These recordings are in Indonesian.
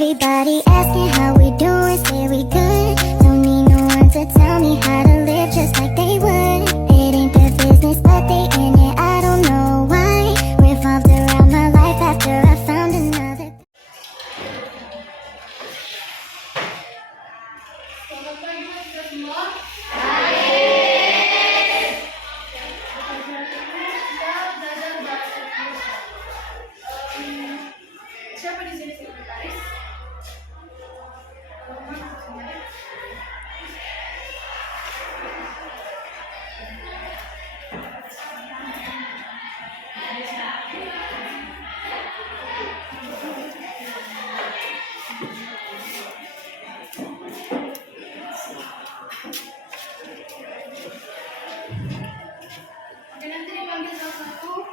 Everybody asking how we doing, say we good. Don't need no one to tell me how to live just like they would. It ain't their business, but they in it, I don't know why. Revolved around my life after I found another. Selamat pagi kita semua. Kita belajar bahasa Indonesia. Siapa di sini sekretaris? Oke, nanti dipanggil salah satu.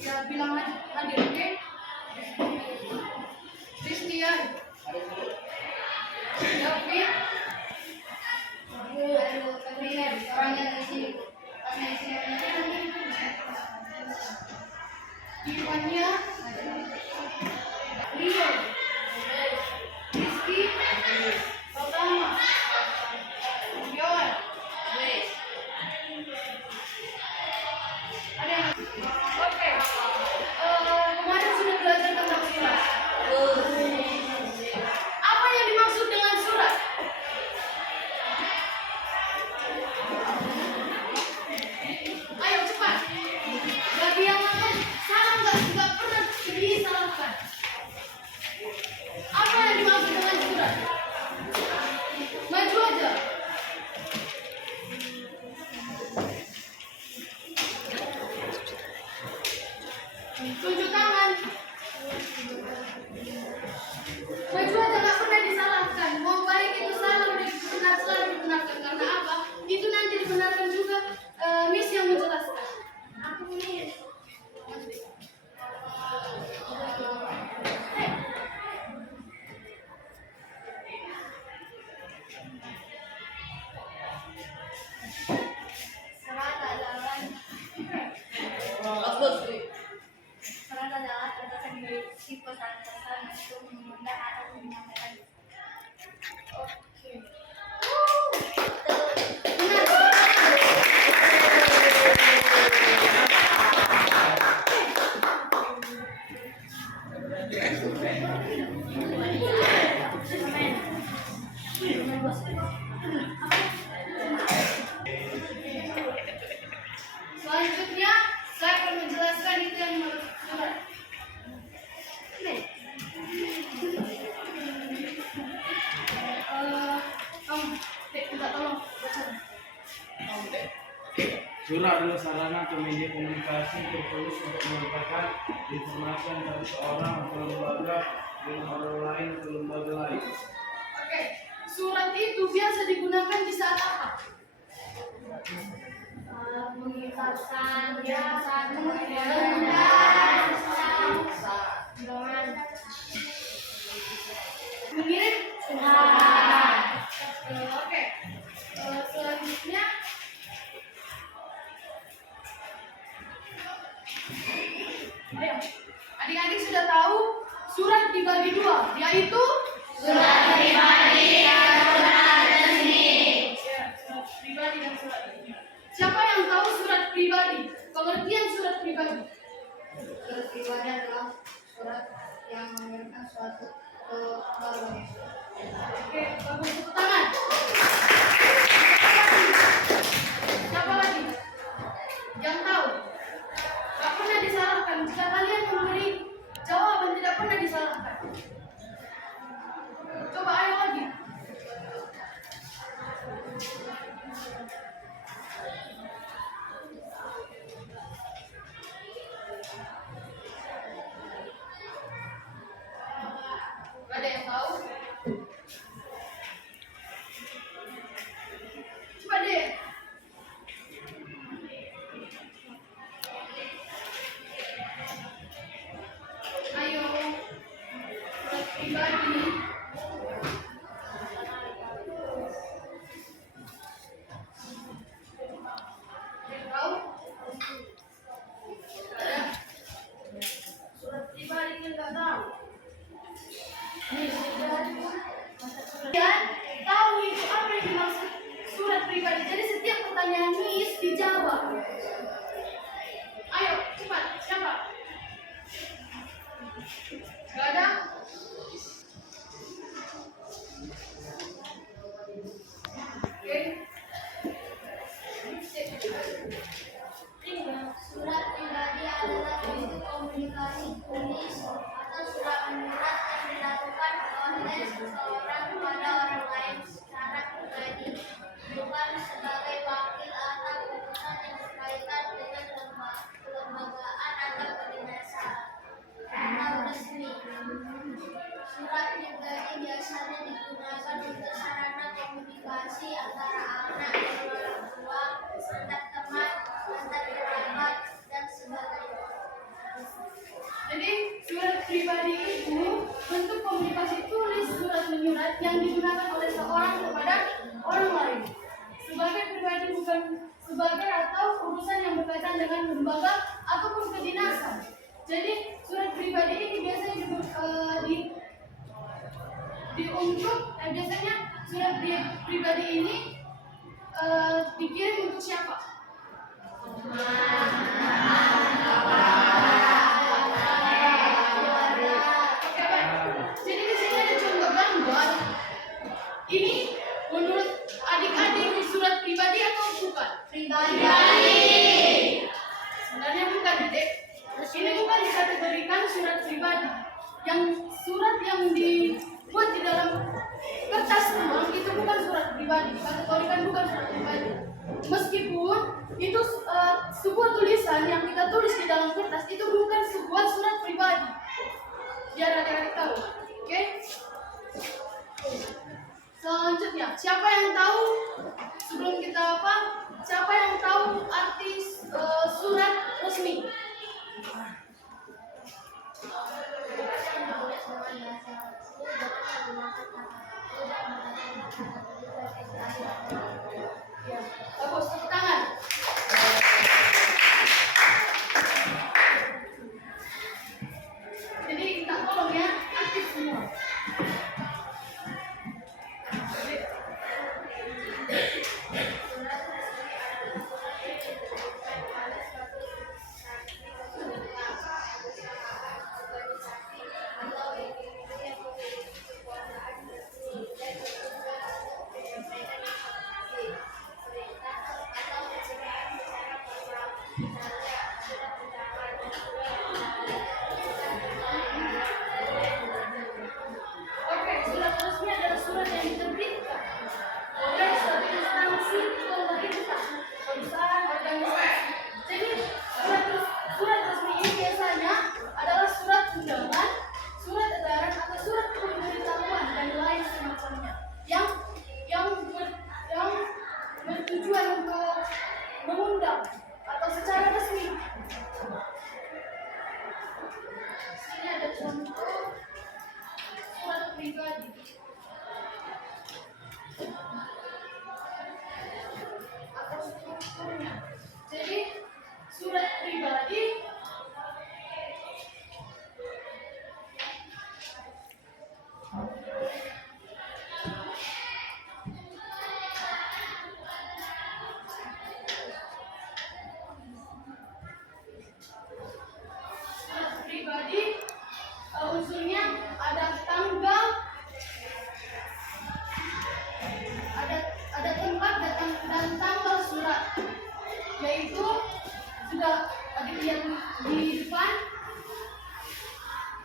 Ya bilang aja hadir, oke? Christian. David. Orangnya di sini. Iwannya. Leo. Rizky. Pertama. Yohan. Ada yang oke. Kemarin sudah belajar tentang surat. Apa yang dimaksud dengan surat? Ayo cepat. Bagi yang makan salah nggak pernah disalahkan. Apa yang dimaksud dengan surat? Maju aja. Tunjuk tangan. Maju aja, nggak pernah disalahkan. Mau baik itu salah, udah benar selalu dibenarkan. Karena apa? Itu nanti dibenarkan juga. Miss yang menjelaskan. Aku ini. Surat adalah kata yang berisi pesan-pesan untuk mengundang atau menyampaikan. Oke. Selanjutnya, saya akan menjelaskan itu yang menurut surat. Minta tolong baca. Surat adalah sarana atau media komunikasi tertulis untuk menyampaikan informasi antara seorang atau lembaga dengan orang lain atau lembaga lain. Oke, surat itu biasa digunakan di saat apa? Mengirimkan mengirim. Oke. Selanjutnya ayo, adik-adik sudah tahu surat dibagi dua, yaitu surat pribadi dan surat resmi. Ya, surat pribadi dan surat resmi. Siapa yang tahu surat pribadi? Pengertian surat pribadi. Surat pribadi adalah surat yang mengirimkan suatu ke orang lain. Oke, bagus, tepuk tangan. Siapa lagi? Yang tahu? Tak pernah disalahkan. Jika kalian memberi jawaban tidak pernah disalahkan. Coba ayo lagi. Ada yang tahu? Dan tahu itu apa yang dimaksud surat pribadi. Jadi setiap pertanyaan Miss dijawab. Ayo, cepat. Siapa? Gak ada? Oke. Surat pribadi adalah bentuk komunikasi tulis atau surat menyurat yang dilakukan oleh seseorang kepada orang lain secara pribadi, bukan sebagai wakil atau utusan yang berkaitan dengan kelembagaan atau kedinasan atau resmi. Surat pribadi biasanya digunakan untuk sarana komunikasi antara anak dan orang tua, antar teman, antar kerabat, dan sebagainya. Jadi surat pribadi itu bentuk komunikasi tulis surat menyurat yang digunakan oleh seorang kepada orang lain. Sebagai pribadi bukan sebagai atau urusan yang berkaitan dengan lembaga ataupun kedinasan. Jadi surat pribadi ini biasanya biasanya surat pribadi ini dikirim untuk siapa? Jadi di sini ada contoh gambar. Ini menurut adik-adik ini surat pribadi atau bukan? Pribadi. Sebenarnya bukan, Dek. Ini bukan dikategorikan surat pribadi. Yang surat yang dibuat di dalam kertas uang itu bukan surat pribadi. Dikategorikan bukan surat pribadi. Meskipun itu sebuah tulisan yang kita tulis di dalam kertas itu bukan sebuah surat pribadi. Biar adik-adik tahu, oke? Selanjutnya, siapa yang tahu sebelum kita apa? Siapa yang tahu arti surat resmi? Ya, bagus, tepuk tangan. Jadi kita tolong ya, aktif semua. Oke, surat resmi adalah surat yang diterbitkan oleh suatu instansi pemerintah, perusahaan, organisasi. Jadi surat resmi ini biasanya adalah surat undangan, surat edaran atau surat pemberitahuan dan lain semacamnya yang bertujuan untuk mengundang atau secara resmi. Sini ada contoh surat pribadi. Atau strukturnya. Jadi surat pribadi unsurnya ada tanggal, ada tempat dan tanggal surat, yaitu sudah dilihat di depan.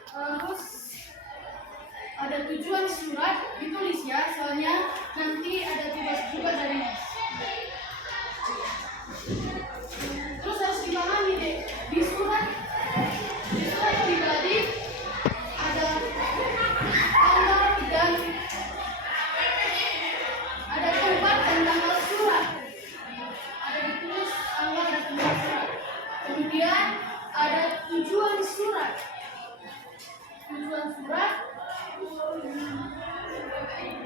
Terus ada tujuan surat ditulis ya, soalnya nanti ada tugas juga dari Mas. Terus harus dipahami deh, di surat pribadi ada tanggal dan ada tempat dan tanggal surat, ada ditulis tanggal dan tanggal surat. Kemudian ada tujuan surat.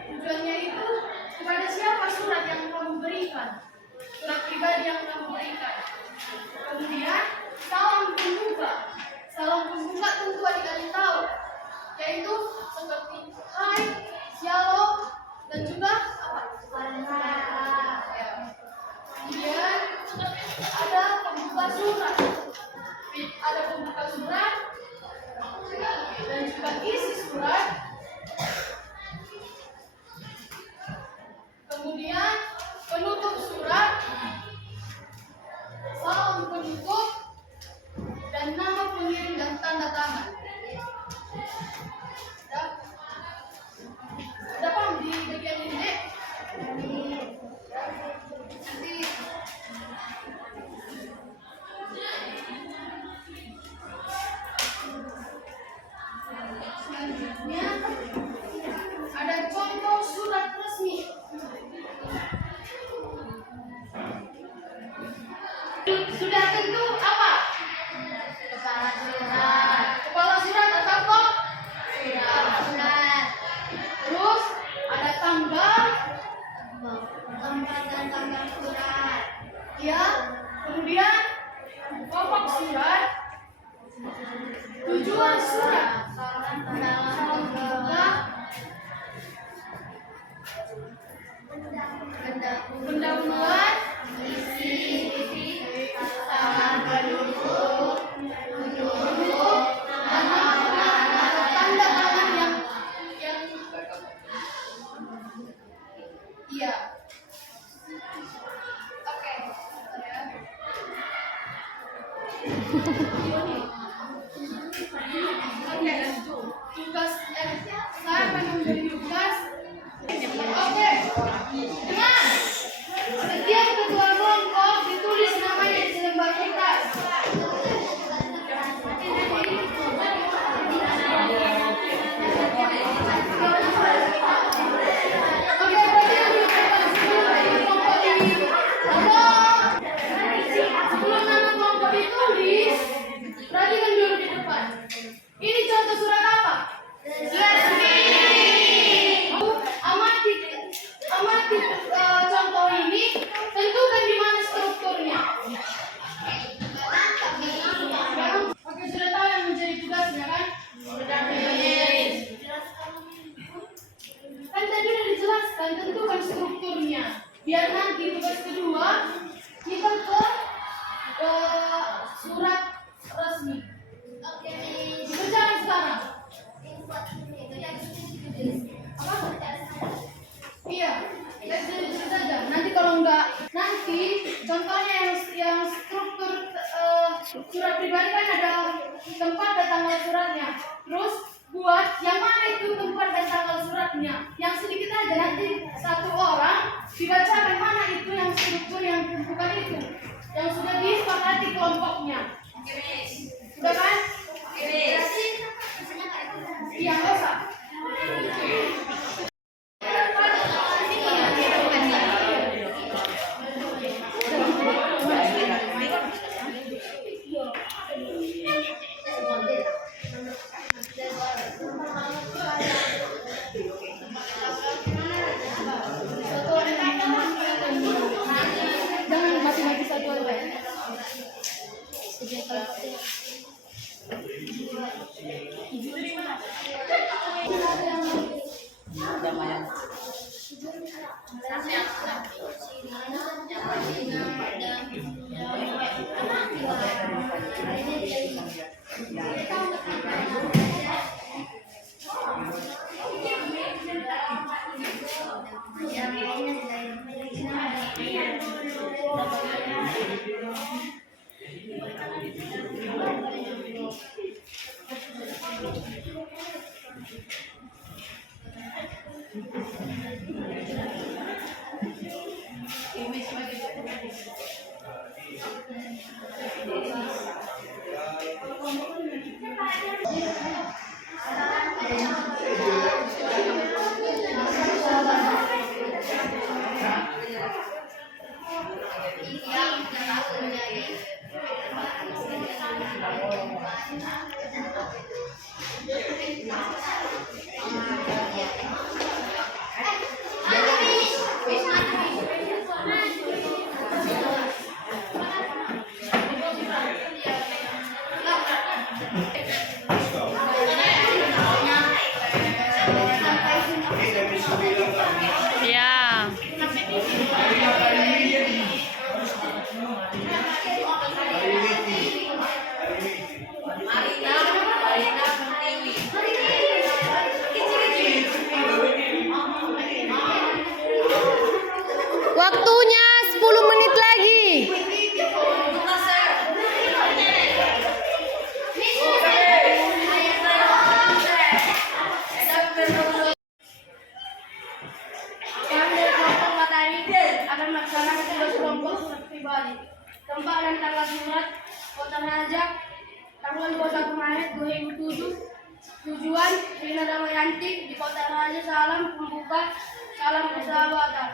Tujuannya itu kepada siapa surat yang kamu Pendahuluan isi sama pendukung tanda tangan yang iya. Oke. Oke. Tugas saya akan memberi tugas. Oke. Dengar. Setiap ketua kelompok ditulis namanya di selembar kertas. Oke, berarti yang dilakukan kelompok ini. Sebelum nama kelompok ditulis, perhatikan dulu di depan. Ini contoh surat apa? Amati contoh ini, tentukan di mana strukturnya. Oke, sudah tahu yang menjadi tugasnya kan? Kan tadi sudah dijelaskan, tentukan strukturnya. Biar nanti tugas kedua kita ke surat resmi. Dikerjakan sekarang. Apa? Iya, let's saja. Nanti kalau enggak, nanti contohnya yang struktur surat pribadi kan ada tempat dan tanggal suratnya. Terus buat yang mana itu tempat dan tanggal suratnya. Yang sedikit aja nanti satu orang dibacakan mana itu yang struktur yang bukan itu. Yang sudah disepakati kelompoknya. Sudah kan? Iya, nggak usah. Jangan mati-mati satu aja. Ya. Waktunya 10 menit lagi. Akan melaksanakan tugas kelompok surat pribadi. Tempat dan tanggal surat Kota Najak tanggal 21 Maret 2007. Tujuan Rina Damayanti di Kota Raja. Salam pembuka, salam persahabatan.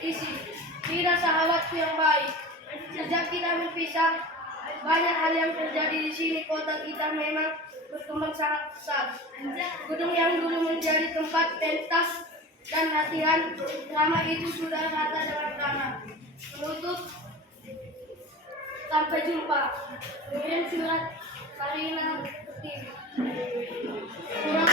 Isi, Rina sahabatku yang baik. Sejak kita berpisah, banyak hal yang terjadi di sini. Kota kita memang berkembang sangat pesat. Gedung yang dulu menjadi tempat pentas dan latihan drama itu sudah rata dengan tanah. Menutup, sampai jumpa. Kirim surat Karina Putih. Kurang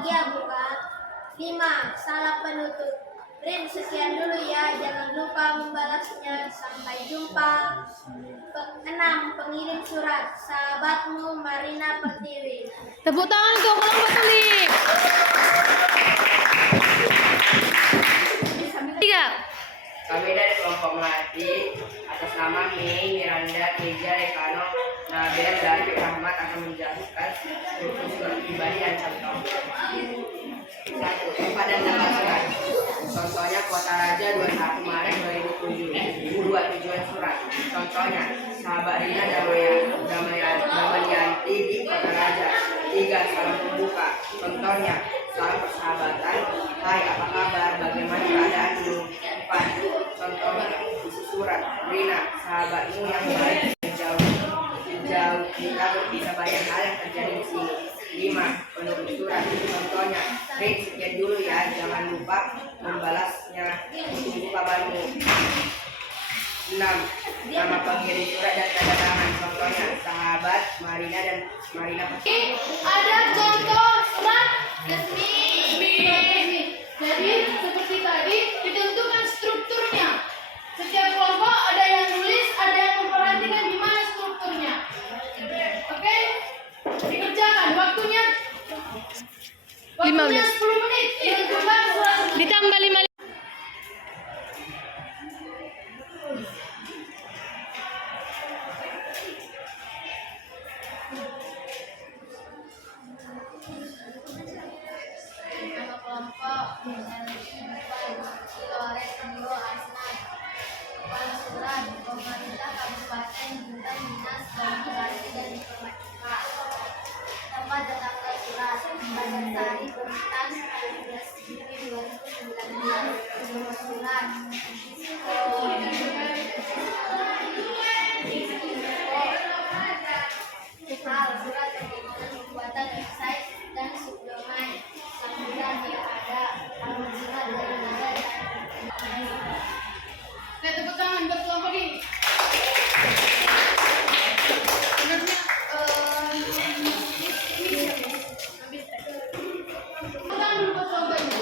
bahagia bukan? 5. Salah penutup. Rin, sekian dulu ya, jangan lupa membalasnya. Sampai jumpa. 6. Pengirim surat, sahabatmu Marina Pertiwi. Tepuk tangan untuk kelompok tulip. 3. Kami dari kelompok Melati atas nama Mei, Miranda, Keja, Rekano, Nabil, dan Rahmat akan menjelaskan struktur pribadi dan contoh. 1. Tempat dan tanggal surat. Contohnya Kota Raja 21 Maret 2007. 2. Tujuan surat. Contohnya sahabat Rina Damalianti di Kota Raja. 3. Salam pembuka. Contohnya salam persahabatan. Hai, apa kabar? Bagaimana keadaanmu? 4. Contoh isi surat. Rina, sahabatmu yang baik jauh kita berpisah banyak hal yang terjadi di sini. 5. Penutup surat. Contohnya, Rin, sekian dulu ya, jangan lupa membalasnya. Tunggu kabarmu. 6. Nama pengirim surat dan tanda tangan. Contohnya sahabat Marina dan Marina. Ada contoh surat resmi. Jadi seperti tadi ditentukan strukturnya. Setiap kelompok ada yang nulis, ada yang memperhatikan gimana strukturnya. Oke? Dikerjakan waktunya. 15. 10 menit. Ditentukan surat. Ditambah 5. Nama kelompok Lores Rio Asnan. Kepala surat pemerintah Kabupaten Bintan Dinas Komunikasi dan Informatika. Tempat dan tanggal surat Banjarsari Bintan 15 Juli 2019. Nomor surat hal surat permohonan pembuatan website dan subdomain. Sambutan yang ada alamat surat dari negara dan Saya tepuk tangan buat kelompok ini. Sebenarnya tepuk tangan dulu buat kelompok ini.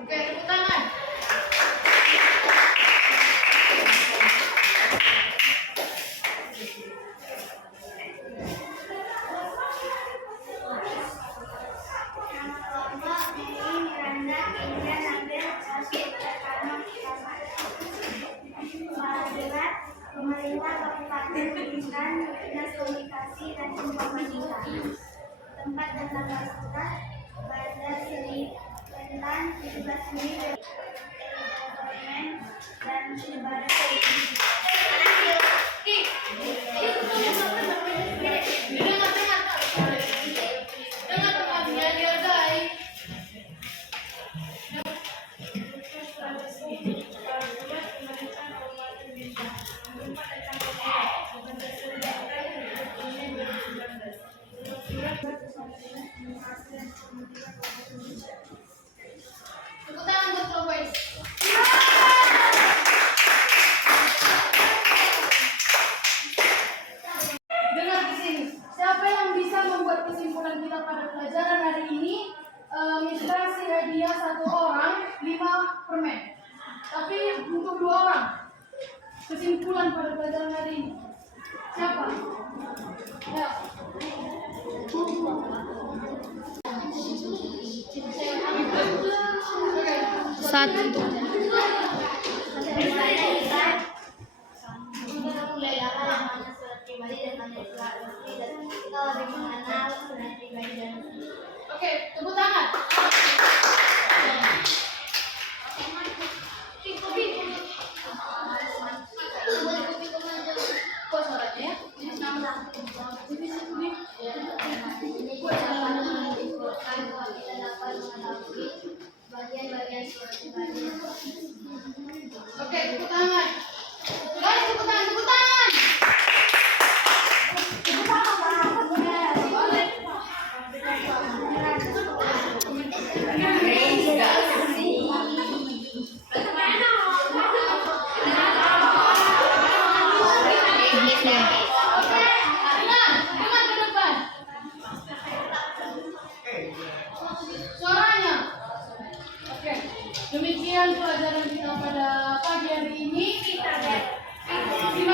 Oke, tepuk tangan. Pemerintah Kabupaten Bintan Dinas Komunikasi dan Informatika. Tempat dan tanggal surat Banjarsari Bintan 17 Juli dan Sebaran. Dengar biar dihargai. Tepuk tangan buat kelompok ini. Dengar di sini. Siapa yang bisa membuat kesimpulan kita pada pelajaran hari ini? Administrasi hadiah 1 orang 5 permen. Tapi untuk 2 orang. Kesimpulan pada pelajaran hari ini. Siapa? Ya. Satu. Oke, tepuk tangan. Kok suaranya ya? Bagi Demikian pelajaran kita pada pagi hari ini. Terima